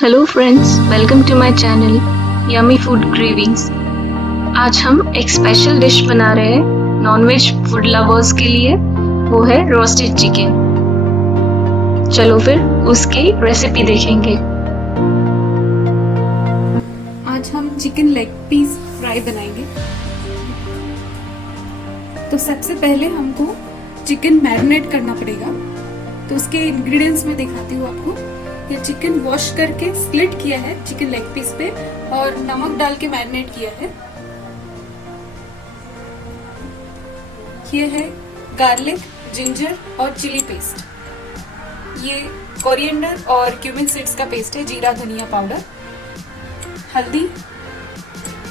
Hello friends, welcome to my channel yummy food cravings. आज हम एक स्पेशल डिश बना रहे हैं नॉनवेज फूड लवर्स के लिए। वो है रोस्टेड चिकन। चलो फिर उसकी रेसिपी देखेंगे। आज हम चिकन लेग पीस फ्राई बनाएंगे। तो सबसे पहले हमको चिकन मैरिनेट करना पड़ेगा। तो उसके इंग्रेडिएंट्स मैं दिखाती हूँ आपको। ये चिकन वॉश करके स्प्लिट किया है चिकन लेग पीस पे और नमक डाल के मैरिनेट किया है। ये है गार्लिक, जिंजर और चिली पेस्ट। ये कोरिएंडर और क्यूमिन सीड्स का पेस्ट है, जीरा धनिया पाउडर, हल्दी,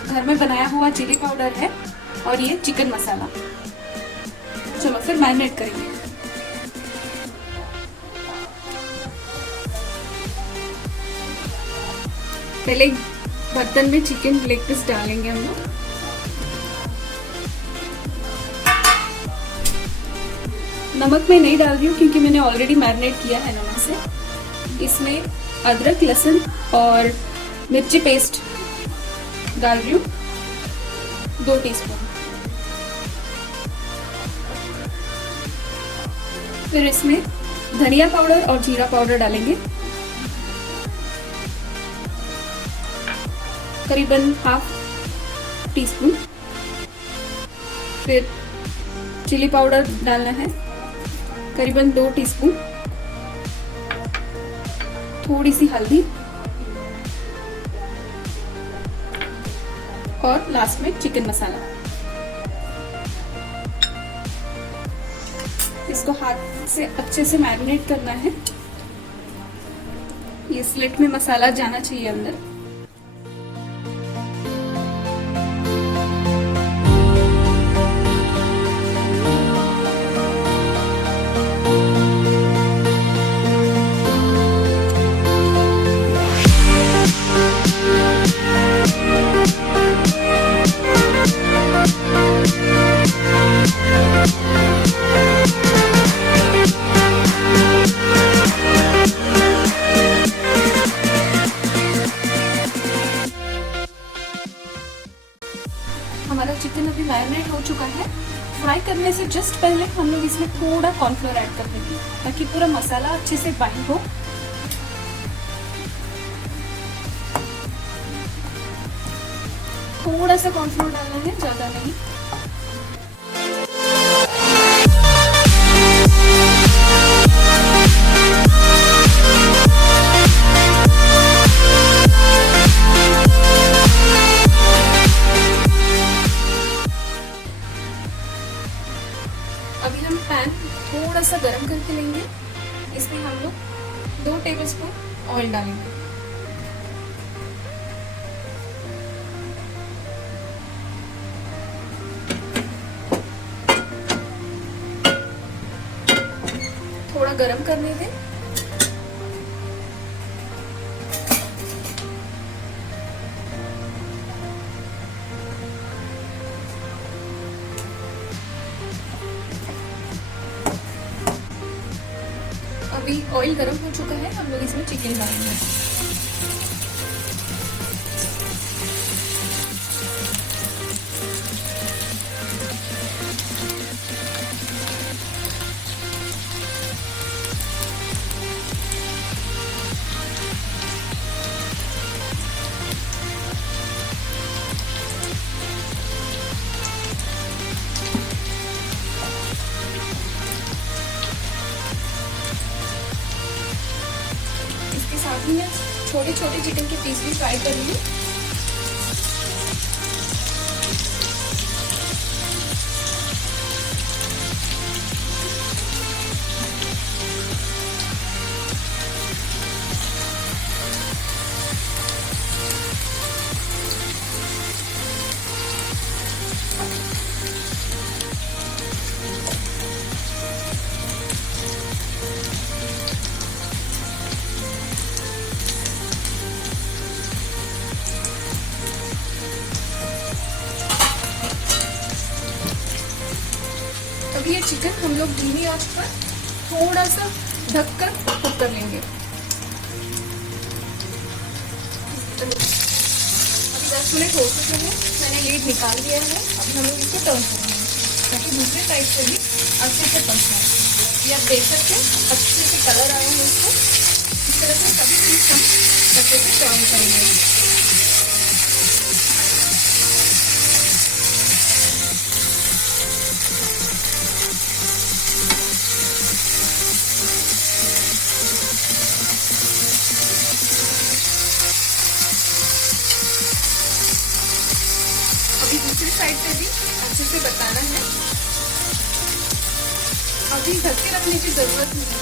घर में बनाया हुआ चिली पाउडर है और ये चिकन मसाला। चलो फिर मैरिनेट करेंगे। पहले बर्तन में चिकन लेग पीस डालेंगे हम लोग। नमक मैं नहीं डाल रही हूँ क्योंकि मैंने ऑलरेडी मैरिनेट किया है नमक से। इसमें अदरक, लहसुन और मिर्ची पेस्ट डाल रही हूँ 2 टीस्पून। फिर इसमें धनिया पाउडर और जीरा पाउडर डालेंगे करीबन ½ टीस्पून। फिर चिली पाउडर डालना है करीबन 2 टीस्पून। थोड़ी सी हल्दी और लास्ट में चिकन मसाला। इसको हाथ से अच्छे से मैरिनेट करना है। ये स्लिट में मसाला जाना चाहिए अंदर। हमारा चिकन अभी मैरिनेट हो चुका है। फ्राई करने से जस्ट पहले हम लोग इसमें थोड़ा कॉर्नफ्लोर ऐड कर देंगे ताकि पूरा मसाला अच्छे से बाइंड हो। थोड़ा सा कॉर्नफ्लोर डालना है, ज्यादा नहीं। अभी हम पैन थोड़ा सा गरम करके लेंगे। इसमें हम लोग 2 टेबलस्पून ऑयल डालेंगे। थोड़ा गरम करने दें। अभी ऑयल गर्म हो चुका है, हम लोग इसमें चिकन डालेंगे। साथ ही मैं छोटे छोटे चिकन के पीस भी फ्राई करूंगी। अभी ये चिकन हम लोग धीमी आंच पर थोड़ा सा ढककर कुक कर लेंगे। 5 मिनट हो चुके हैं, मैंने लीड निकाल दिया है। अभी हम लोग इसको टर्न करेंगे ताकि दूसरे साइड से भी अच्छे से पक जाए। ये आप देख सकते हैं अच्छे से कलर आया है इसको। इस तरह से सभी चीज़ हम अच्छे से टर्न करेंगे। अभी दूसरी साइड से भी अच्छे से बताना है। अभी ढक के रखने की जरूरत नहीं है।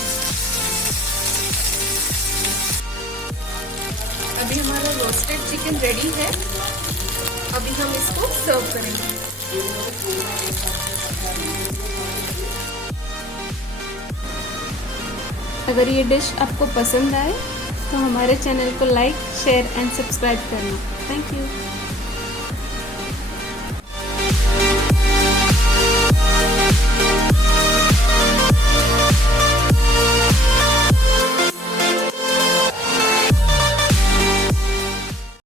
अभी हमारा रोस्टेड चिकन रेडी है। अभी हम इसको सर्व करेंगे। अगर ये डिश आपको पसंद आए तो हमारे चैनल को लाइक, शेयर एंड सब्सक्राइब करना। Thank you.